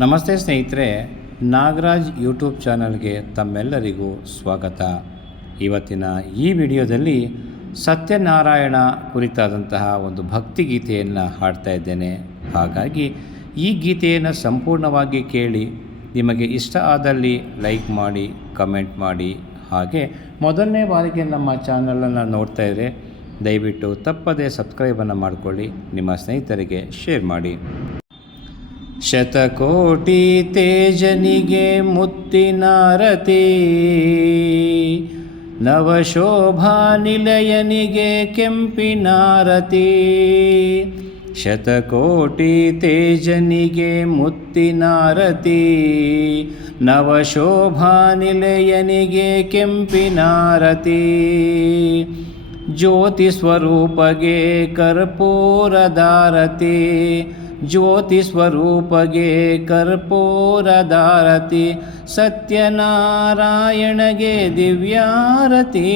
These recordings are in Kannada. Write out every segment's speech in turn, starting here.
ನಮಸ್ತೆ ಸ್ನೇಹಿತರೆ, ನಾಗರಾಜ್ ಯೂಟ್ಯೂಬ್ ಚಾನಲ್ಗೆ ತಮ್ಮೆಲ್ಲರಿಗೂ ಸ್ವಾಗತ. ಇವತ್ತಿನ ಈ ವಿಡಿಯೋದಲ್ಲಿ ಸತ್ಯನಾರಾಯಣ ಕುರಿತಾದಂತಹ ಒಂದು ಭಕ್ತಿಗೀತೆಯನ್ನು ಹಾಡ್ತಾ ಇದ್ದೇನೆ. ಹಾಗಾಗಿ ಈ ಗೀತೆಯನ್ನು ಸಂಪೂರ್ಣವಾಗಿ ಕೇಳಿ ನಿಮಗೆ ಇಷ್ಟ ಆದಲ್ಲಿ ಲೈಕ್ ಮಾಡಿ, ಕಮೆಂಟ್ ಮಾಡಿ. ಹಾಗೆ ಮೊದಲನೇ ಬಾರಿಗೆ ನಮ್ಮ ಚಾನಲನ್ನು ನೋಡ್ತಾ ಇದ್ದರೆ ದಯವಿಟ್ಟು ತಪ್ಪದೇ ಸಬ್ಸ್ಕ್ರೈಬನ್ನು ಮಾಡಿಕೊಳ್ಳಿ, ನಿಮ್ಮ ಸ್ನೇಹಿತರಿಗೆ ಶೇರ್ ಮಾಡಿ. ಶತಕೋಟಿ ತೇಜನಿಗೆ ಮುತ್ತಿನಾರತಿ. ನವಶೋಭಾ ನಿಲಯನಿಗೆ ಕೆಂಪಿನಾರತಿ. ಶತಕೋಟಿ ತೇಜನಿಗೆ ಮುತ್ತಿನಾರತಿ. ನವಶೋಭಾ ನಿಲಯನಿಗೆ ಕೆಂಪಿನಾರತಿ. ಜ್ಯೋತಿ ಸ್ವರೂಪಗೆ ಕರ್ಪೂರದಾರತಿ ಜ್ಯೋತಿ ಸ್ವರೂಪಗೆ ಕರ್ಪೂರದಾರತಿ ಸತ್ಯನಾರಾಯಣಗೆ ದಿವ್ಯಾರತಿ.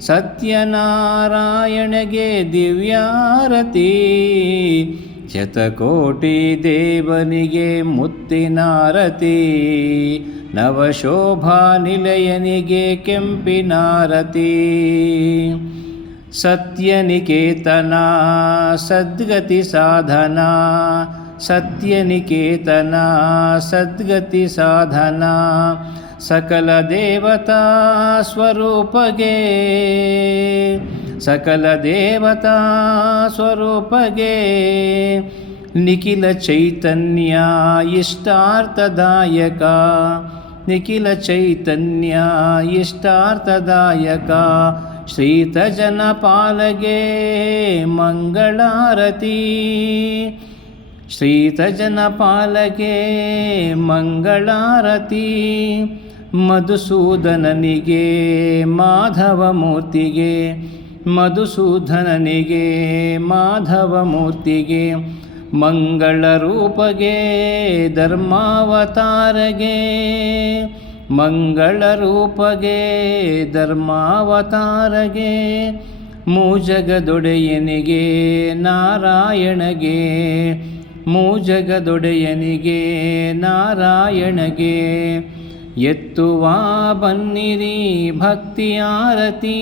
ಸತ್ಯನಾರಾಯಣಗೆ ದಿವ್ಯಾರತಿ. ಶತಕೋಟಿ ದೇವನಿಗೆ ಮುತ್ತಿನಾರತಿ ನವಶೋಭಾ ನಿಲಯನಿಗೆ ಕೆಂಪಿನಾರತಿ ಸತ್ಯನಿಕೇತನ, ಸದ್ಗತಿ ಸಾಧನ, ಸತ್ಯನಿಕೇತನ, ಸದ್ಗತಿ ಸಾಧನ, ಸಕಲ ದೇವತಾ ಸ್ವರೂಪಗೆ. ಸಕಲ ದೇವತಾ ಸ್ವರೂಪಗೆ. ನಿಖಿಲ ಚೈತನ್ಯ ಇಷ್ಟಾರ್ಥದಾಯಕ. ನಿಖಿಲ ಚೈತನ್ಯ ಇಷ್ಟಾರ್ಥದಾಯಕ. ಶ್ರೀತಜನ ಪಾಲಗೆ ಮಂಗಳಾರತಿ. ಶ್ರೀತಜನ ಪಾಲಗೆ ಮಂಗಳಾರತಿ. ಮಧುಸೂದನನಿಗೆ ಮಾಧವ ಮೂರ್ತಿಗೆ ಮಧುಸೂದನನಿಗೆ ಮಾಧವ ಮೂರ್ತಿಗೆ ಮಂಗಳ ರೂಪಗೆ ಧರ್ಮಾವತಾರಗೆ ಮಂಗಳ ರೂಪಗೆ ಧರ್ಮಾವತಾರಗೆ ಮೂಜಗದೊಡೆಯನಿಗೆ ನಾರಾಯಣಗೆ ಮೂಜಗದೊಡೆಯನಿಗೆ ನಾರಾಯಣಗೆ ಎತ್ತುವ ಬನ್ನಿರಿ ಭಕ್ತಿ ಆರತಿ.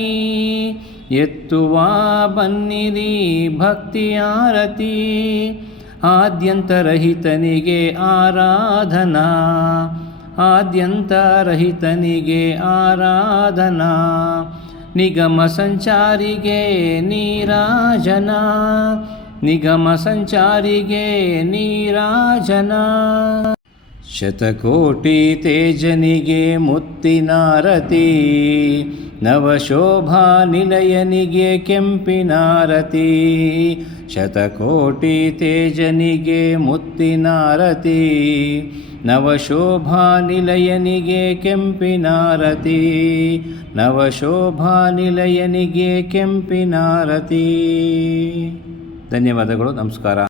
ಎತ್ತುವ ಬನ್ನಿರಿ ಭಕ್ತಿ ಆರತಿ. ಆದ್ಯಂತರಹಿತನಿಗೆ ಆರಾಧನಾ. ಆದ್ಯಂತರಹಿತನಿಗೆ ಆರಾಧನಾ. ನಿಗಮ ಸಂಚಾರಿಗೆ ನೀರಾಜನ. ನಿಗಮ ಸಂಚಾರಿಗೆ ನೀರಾಜನ. ಶತಕೋಟಿ ತೇಜನಿಗೆ ಮುತ್ತಿನಾರತಿ ನವಶೋಭಾ ನಿಲಯನಿಗೆ ಕೆಂಪಿನಾರತಿ ಶತಕೋಟಿ ತೇಜನಿಗೆ ಮುತ್ತಿನಾರತಿ ನವಶೋಭಾ ನಿಲಯನಿಗೆ ಕೆಂಪಿನಾರತಿ ನವಶೋಭಾ ನಿಲಯನಿಗೆ ಕೆಂಪಿನಾರತಿ ಧನ್ಯವಾದಗಳು, ನಮಸ್ಕಾರ.